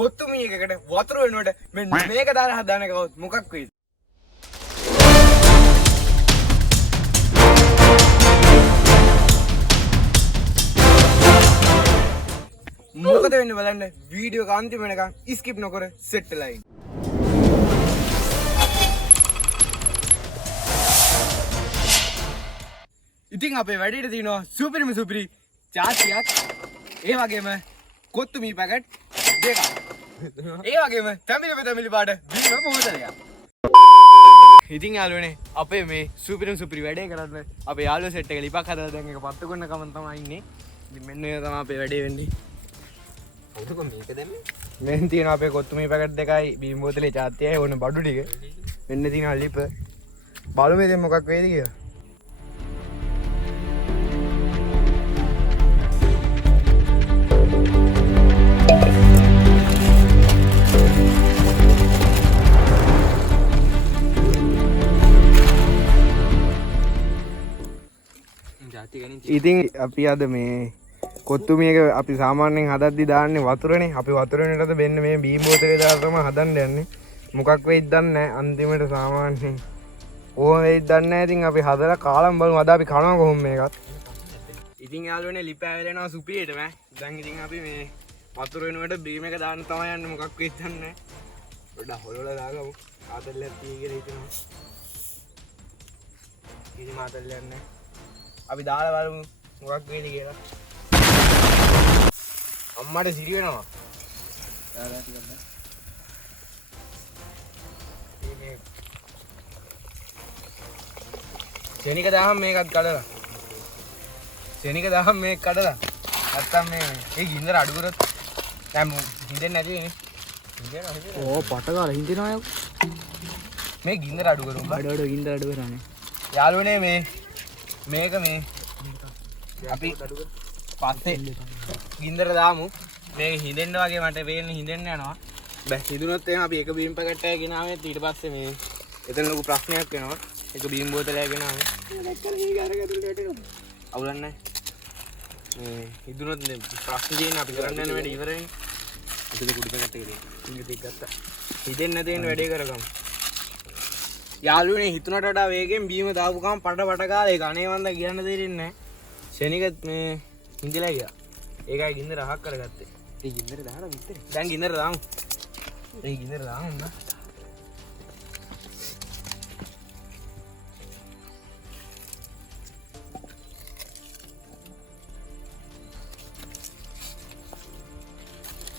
කොත්තු මීයකට වතුර වෙනකොට මෙන්න මේක දාලා හදාන කවුත් මොකක් වෙයිද? මොකද වෙන්නේ බලන්න වීඩියෝ එක අන්තිම වෙනකන් ස්කිප් නොකර සෙට් වෙලා ඉන්න. ඉතින් අපේ වැඩේට තියෙනවා සුපිරි චාසියක් ඒ වගේම කොත්තු මී පැකට් දෙකක්. ඒ වගේම තමිලි පාට බීම පොහොසලයක්. ඉතින් යාළුවනේ අපේ මේ සුපිරි වැඩේ කරන්න අපේ යාළුවෝ සෙට් එක ලිපක් හදලා දැන් එක පත්තු කරන කමන් තමයි ඉන්නේ. ඉතින් මෙන්න ඒක තමයි අපේ වැඩේ වෙන්නේ. අවුද මේක දැම්මේ මෙන්න තියෙනවා අපේ කොත්තු මී පැකට් දෙකයි බීම බෝතලේ චාතියයි ඕන බඩු ටික. මෙන්න තියෙනවා ලිප. බලමු ඉතින් මොකක් වෙයිද කියලා. ඉතින් අපි අද මේ කොත්තු මේක අපි සාමාන්‍යයෙන් හදද්දි දාන්නේ වතුරනේ. අපි වතුර වෙනටද මෙන්න මේ බීම් බෝතලේ දාලා තමයි හදන්න යන්නේ. මොකක් වෙයිද දන්නේ නැහැ. අන්තිමට සාමාන්‍යයෙන් කොහොම වෙයිද දන්නේ නැහැ. ඉතින් අපි හදලා කාලම් බලමු. අද අපි කනවා කොහොම මේකත්. ඉතින් යාළුවනේ ලිපෑ වෙලෙනවා සුපිරියට මෑ. දැන් ඉතින් අපි මේ වතුර වෙනකොට බීම් එක දාන්න තමයි යන්නේ. මොකක් වෙයිද දන්නේ නැහැ. පොඩ්ඩක් හොලවලා දාගමු. ආතල්ලයක් තියෙයි කියලා හිතනවා. කිසි මාතල්ලයක් නැහැ. අපි දාලා බලමු මොකක් වෙයිද කියලා. අම්මට සිරි වෙනවා. දාලා ටිකක් දාන්න. මේ සෙනික දාහම මේකත් කඩලා. සෙනික දාහම මේක කඩලා. නැත්තම් මේ ගින්දර අඩු කරොත් දැන් හින්දෙන්නේ නැති නේ. හින්දෙනවා. ඕ පට ගාලා හින්දෙනවා යකෝ. මේ ගින්දර අඩු කරමු. අඩ ගින්දර අඩු කරන්නේ. යාළුවනේ මේක මේ අපි පස්සේ ගින්දර දාමු. මේක හිඳෙන්න වගේ මට පේන්නේ හිඳෙන්න යනවා. බෑ හිඳුනොත් එහෙනම් අපි එක බීම් පැකට් එකක් ගෙනාවේ ඊට පස්සේ මේ එතන ලොකු ප්‍රශ්නයක් වෙනවා. එක බීම් බෝතලයක් ගෙනාවේ. දැක්කම මේ ගාරකට වැටෙනවා. අවුලන්නේ. මේ හිඳුනොත් ප්‍රශ්න තියෙන අපි කරන්න යන වැඩේ ඉවරයි. අපිට කුඩු පැකට් එකේ ඉංග්‍රීසි ටික ගත්තා. හිතෙන්න තියෙන වැඩේ කරගමු. යාළුවනේ හිතුනට වඩා වේගෙන් බීම දාපු ගමන් පට කාලා ඒක අනේ වන්ද කියන්න දෙන්නේ නැහැ. ශනිකත් මේ හිඳිලා ගියා. ඒකයි ගින්දර අහක් කරගත්තේ. ඒ ගින්දර දාලා විතරේ. දැන් ගින්දර දාමු. ඒ ගින්දර දාමු නා.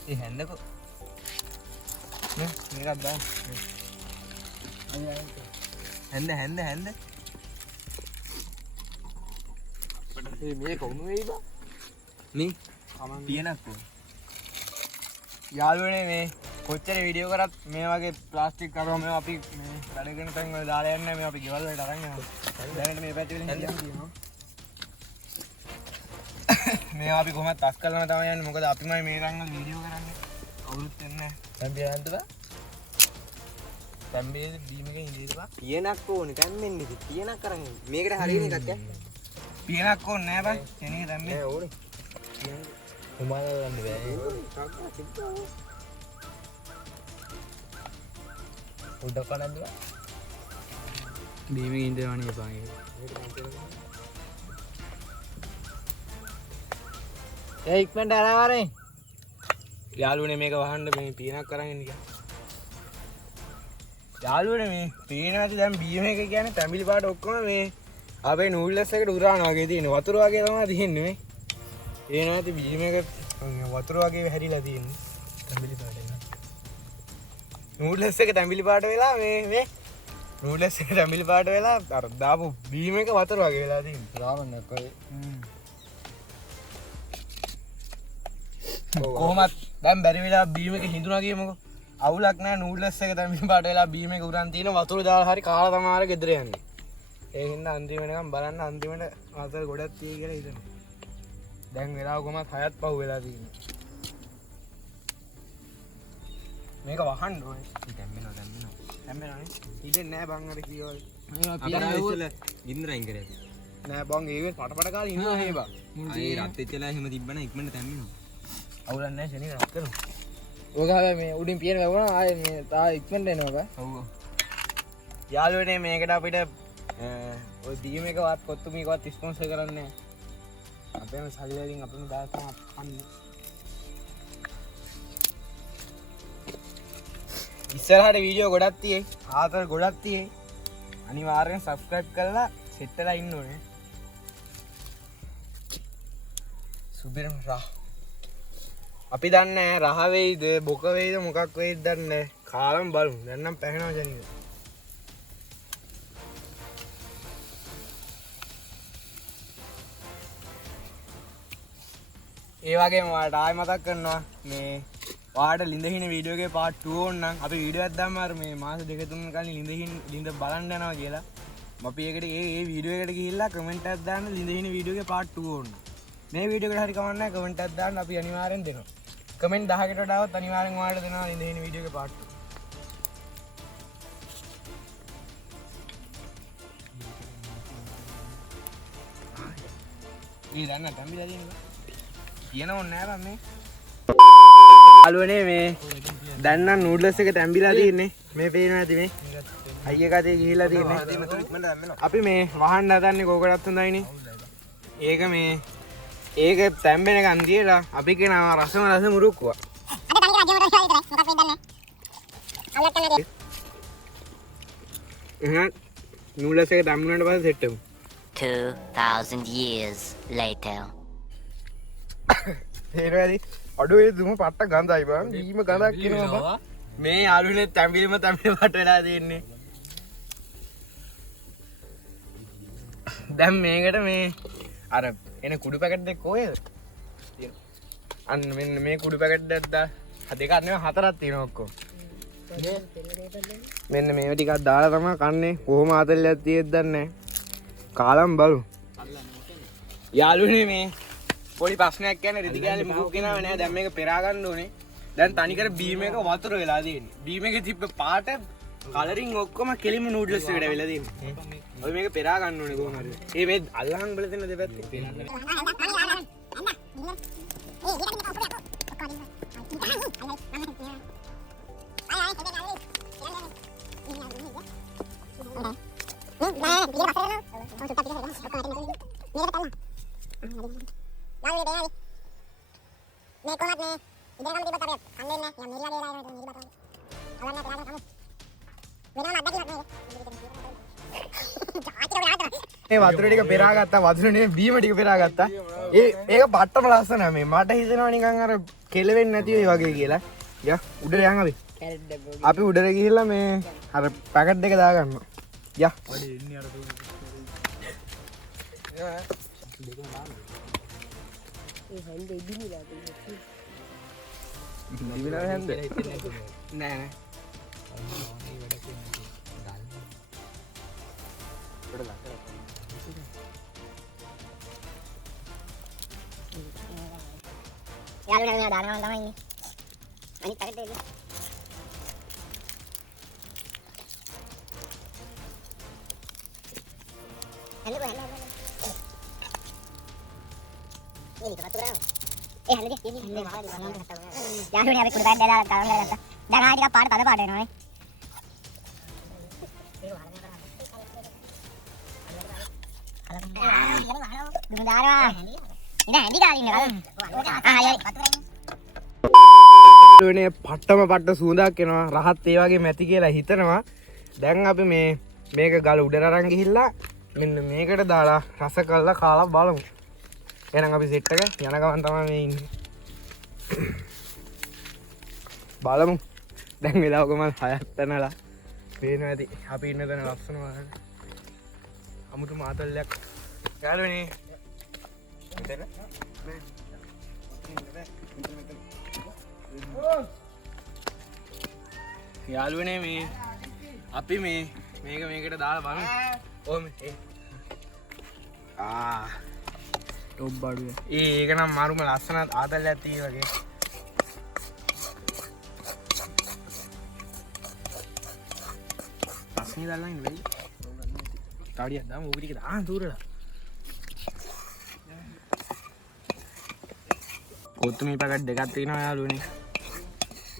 ඒ හැන්දකෝ. මේකක් දාමු. හැන්ද මේ කොහොම වෙයි බා මේ පියනක් ඕන යාළුවනේ මේ කොච්චර වීඩියෝ කරත් මේ වගේ ප්ලාස්ටික් කරව මේ අපි මේ වැඩ කරන තැන් වල දාලා යන්නේ මේ අපි ගෙවල් වලට අරන් යනවා දැනට මේ පැත්තේ වලින් තියෙනවා මේ අපි කොහොමද තස් කරලා තමයි යන්නේ මොකද අපිමයි මේ රංගල වීඩියෝ කරන්නේ කවුරුත් එන්නේ නැහැ දැන් බියන්ද තැම්බේ බීම එකේ ඉඳීවා පියනක් ඕනේ තැම්බෙන්නේ ඉතින් පියනක් කරන් මේකට හරියන එකක් ඈ පියනක් ඕනේ නෑ බං එනේ තැම්බේ නෑ ඕනේ උමාලා ගන්න බෑ උඩ කනන්ද බීම එකේ ඉඳවන්නේ බං ඒ ඉක්මනට ආවරේ යාළුවනේ මේක වහන්න මේ පියනක් කරන් ඉන්න කියලා යාළුවනේ මේ පේනවාද දැන් බීම එක කියන්නේ තැඹිලි පාට ඔක්කොම මේ අපේ නූඩ්ලස් එකට උරාන වගේ තියෙන වතුර වගේ තමයි තියෙන්නේ මේ පේනවාද බීම එක වතුර වගේ හැරිලා තියෙන්නේ තැඹිලි පාට එක නූඩ්ලස් එක තැඹිලි පාට වෙලා මේ නූඩ්ලස් එක තැඹිලි පාට වෙලා අර දාපු බීම එක වතුර වගේ වෙලා තියෙන්නේ රාමන්නක් වගේ කොහොමත් දැන් බැරි වෙලා බීම එක හිඳුනා කියමුකෝ අවුලක් නෑ නූඩ්ලස් එක තැම්බිලි පාට වෙලා බීම එක උරන් තියෙන වතුර දාලා හරි කාලා තමයි ආර ගෙදර යන්නේ. ඒ හින්දා අන්තිම වෙනකම් බලන්න අන්තිමට වතුර ගොඩක් තියෙයි කියලා හිතනවා. දැන් වෙලාව කොහමත් 6ක් පහු වෙලා තියෙනවා. මේක වහන්න ඕනේ. තැම්බෙනවනේ. ඉතින් නෑ බං අර කීවල. මේවා පියන්න ගින්දර අයින් කරේ. නෑ බං ඒකේ පටපට කාලා ඉන්නවා නේ බං. ඒ රත් වෙච්චලා එහෙම තිබ්බනම් ඉක්මනට තැම්බෙනවා. අවුලක් නෑ ශනික රත් කරනවා. ඔක හැබැයි මේ උඩින් පියන වැවුණා ආයේ මේ තා ඉක්මනට එනවා බා. ඔව්. යාළුවනේ මේකට අපිට ඔය දීම එකවත් කොත්තු මේකවත් ස්පොන්සර් කරන්නේ නැහැ. අපේම සල්ලි වලින් අපේම දාලා අපන්නේ. ඉස්සරහට වීඩියෝ ගොඩක් තියෙයි. ආතල් ගොඩක් තියෙයි. අනිවාර්යෙන් subscribe කරලා set වෙලා ඉන්න ඕනේ. සුබිරම රහ. අපි දන්නේ රහ වෙයිද බොක වෙයිද මොකක් වෙයිද දන්නේ නැහැ. කාලම් බලමු. දැන් නම් පැහැෙනවා ජනීය. ඒ වගේම ඔයාලට ආයෙ මතක් කරනවා මේ ඔයාලට ලිඳහින වීඩියෝ එකේ part 2 ඕන නම් අපි වීඩියෝ එකක් දාන්න අර මේ මාස දෙක තුන කලින් ලිඳ බලන්න යනවා කියලා. අපි ඒකට ඒ වීඩියෝ එකට ගිහිල්ලා කමෙන්ට් එකක් දාන්න ලිඳහින වීඩියෝ එකේ part 2 ඕන. මේ වීඩියෝ එකට හරි කමක් නැහැ කමෙන්ට් එකක් දාන්න අපි අනිවාර්යෙන් දෙනවා. කමෙන්ට් 10කට වඩා આવත් අනිවාර්යෙන් ඔයාලට දෙනවා ලිඳහින වීඩියෝ එකේ part 2. ඊ දන්න තම්බිලා තියෙනවා. කියන ඕනේ නෑ බං මේ. යාළුවනේ මේ දැන් නම් නූඩ්ලස් එක තැම්බිලා තියෙන්නේ. මේ පේනවා ඇති මේ. අයිය කතේ ගිහිල්ලා තියෙන්නේ. අපි මේ වහන්න හදන්නේ කෝකටත් හොඳයිනේ. ඒක මේ ඒක තැම්බෙනකන් තියලා අපි කියනවා රස මුරුක්කුවා. නූඩ්ලස් එක තැම්බුණාට පස්සේ සෙට් වෙමු. 2000 years later. තේරෙයිද? අඩුවේ දුම පට්ට ගඳයි බං. දීම ගඳක් කියනවා බං. මේ යාළුවනේ තැඹිලිම තමයි වට වෙලා තියෙන්නේ. දැන් මේකට මේ අර එන කුඩු පැකට් දෙක කොහෙද? අන්න මෙන්න මේ කුඩු පැකට් දෙක දෙකක් නෙවෙයි හතරක් තියෙනවා ඔක්කොම. මෙන්න මේව ටිකක් දාලා තමයි කන්නේ. කොහොම ආතල්ලයක් තියෙද්ද දන්නේ නැහැ. කාලම් බලමු. යාළුවනේ මේ පොඩි ප්‍රශ්නයක් කියන්නේ රිදි කැලේ මුකුත් ගෙනාව නෑ. දැන් මේක පෙරා ගන්න ඕනේ. දැන් තනිකර බීම එක වතුර වෙලා තියෙන්නේ. බීම එකේ තිබ්බ පාට කලරින් ඔක්කොම කෙලිම නූඩ්ල්ස් එකට වෙලා තියෙන්නේ. ඔය මේක පෙරා ගන්න ඕනේ කොහොම හරි. මේ අල්ලහන් බල දෙන්න දෙපැත්තේ. මේ වතුර ටික පෙරා ගත්තා. වතුර නෙමෙයි බීම ටික පෙරා ගත්තා. ඒක බට්ටම ලස්සනයි මේ. මට හිතෙනවා නිකන් අර කෙලවෙන්නේ නැති වෙයි වගේ කියලා. යා උඩට යන් අපි. අපි උඩට ගිහිල්ලා මේ අර පැකට් දෙක දාගන්නවා. යා. දිවිලා හැන්ද නෑ නෑ යාළුවනේ මෙයා දානවා තමයි ඉන්නේ. අනිත් පැකට් එක. හෙලෝ. එළියට පත්තු කරා. හෙලදී. යාළුවනේ අපි කුඩු පැකට් දාලා තරම් ගත්තා. දැන් ආයෙ ටිකක් පාට තද පාට වෙනවානේ. දුන්න දානවා. ඉතින් ඇඳි ගාලා ඉන්නේ කලින්. නේ පට්ට සුවඳක් එනවා. රහත් ඒ වගේ මැති කියලා හිතනවා. දැන් අපි මේක ගල උඩට අරන් ගිහිල්ලා මෙන්න මේකට දාලා රස කරලා කාලා බලමු. එහෙනම් අපි සෙට් එක යන ගමන් තමයි මේ ඉන්නේ. බලමු. දැන් වෙලාවක මම 6ක් තනලා පේනවා ඇති. අපි ඉන්න තැන ලස්සන වහන. අමුතු මාතල්ලයක්. යාළුවනේ. මෙතන. යාළුවනේ මේ අපි මේකට දාලා බලමු. ඕම ටොප් බඩුවේ. ඒක නම් මාරුම ලස්සන ආතල්ලයක් තියෙයි වගේ. පස්සේ දාලා ඉන්න වෙයි. තාඩියක් දාමු ඕක ටික දාන්න දూරලා. කොත්තු මේ පැකට් දෙකක් තියෙනවා යාළුවනේ.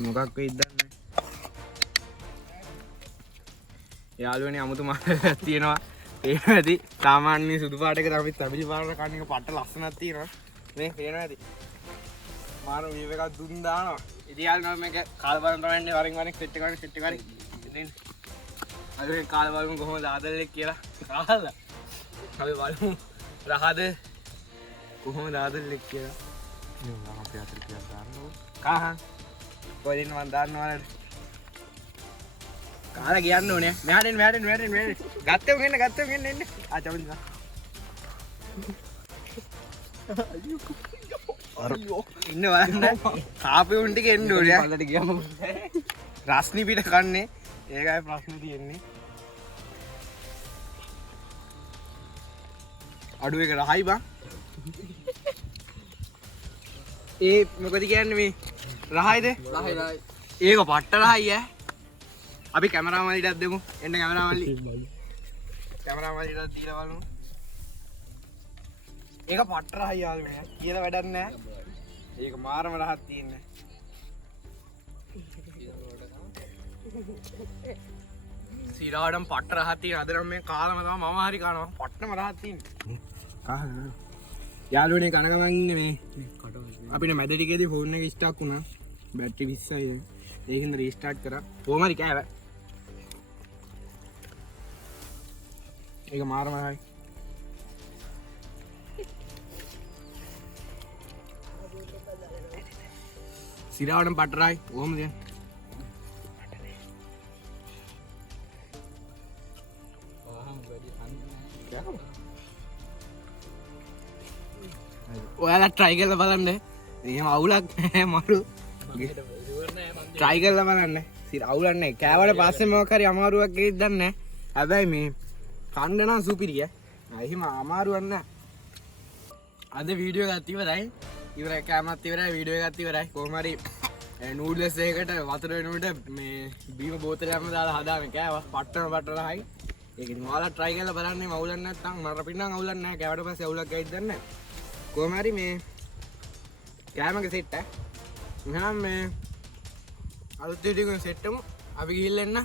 මොකක් වෙයිද දන්නේ යාළුවනේ අමුතු මාළක් තියෙනවා පේනවා ඇති සාමාන්‍ය සුදු පාටක අපි තැඹිලි පාටක කන්න එක පට්ට ලස්සනක් තියෙනවා මේ පේනවා ඇති මාරු වීව එකක් දුන් දානවා ඉතින් යාළුවා මේක කාලා බලන්න තමයි වරින් වරින් සෙට් එක කරගෙන ඉතින් අද මේ කාලා බලමු කොහොමද ආදල්ලෙක් කියලා කාලා අපි බලමු රහද කොහොමද ආදල්ලෙක් කියලා මම අපේ අතට කියලා දාන්නකො. කාහන් කොහෙන්ද මන් දාන්නවලට කාලා කියන්න ඕනේ මෙහාට ගත්තෙමු එන්න ආ චවුන් ගා ඉන්න බලන්න කාපේ උන් ටික එන්න ඕනේ පල්ලට ගියාම රස්නි පිට කන්නේ ඒකයි ප්‍රශ්නේ තියෙන්නේ අඩු එක රහයි බං ඒ මොකද කියන්නේ මේ රහයිද රහයි ඒක පට්ට රහයි ඈ අපි කැමරාමලිටත් දෙමු එන්න කැමරාමලි කැමරාමලිටත් දීලා බලමු ඒක පට්ට රහයි යාළුවනේ කියලා වැඩක් නැහැ ඒක මාරම රහක් තියෙන්නේ සීරාවටම පට්ට රහක් තියෙන අද නම් මේ කාලම තමයි මම හරි කනවා පට්ටම රහක් තියෙන්නේ කාහන යාළුවනේ කන ගමන් ඉන්නේ මේ අපිට මැද ටිකේදී ෆෝන් එක ස්ටක් වුණා බැටරි 20යි දැන් ඒකෙන් රීස්ටාර්ට් කරා කොහොම හරි කෑවා ඒක මාරම හරි සිරාවටම පටරයි කොහොමද ඔයාලා try කරලා බලන්න එහෙම අවුලක් නැහැ මරු try කරලා බලන්න සිර අවුලක් නැහැ කෑවට පස්සේ මොකක් හරි අමාරුවක් ගේයිද දන්නේ නැහැ හැබැයි මේ කන්න නම් සුපිරිය එහෙම අමාරුවක් නැහැ අද වීඩියෝ එකක් ඉවරයි කැමරාත් ඉවරයි වීඩියෝ එකත් ඉවරයි කොහොම හරි නූඩ්ලස් එකකට වතුර වෙනකොට මේ බීම බෝතලයක්ම දාලා හදාගෙන කෑවා පට්ටම හයි ඒක ඉතින් ඔයාලා try කරලා බලන්න මවුලක් නැත්නම් මර පින්නම් අවුලක් නැහැ කෑවට පස්සේ අවුලක් ගයිද දන්නේ නැහැ කොහොම හරි මේ කෑමක සෙට් එහෙනම් මේ අලුත් වීඩියෝ එකක සෙට් එකමු අපි ගිහිල්ලා එන්න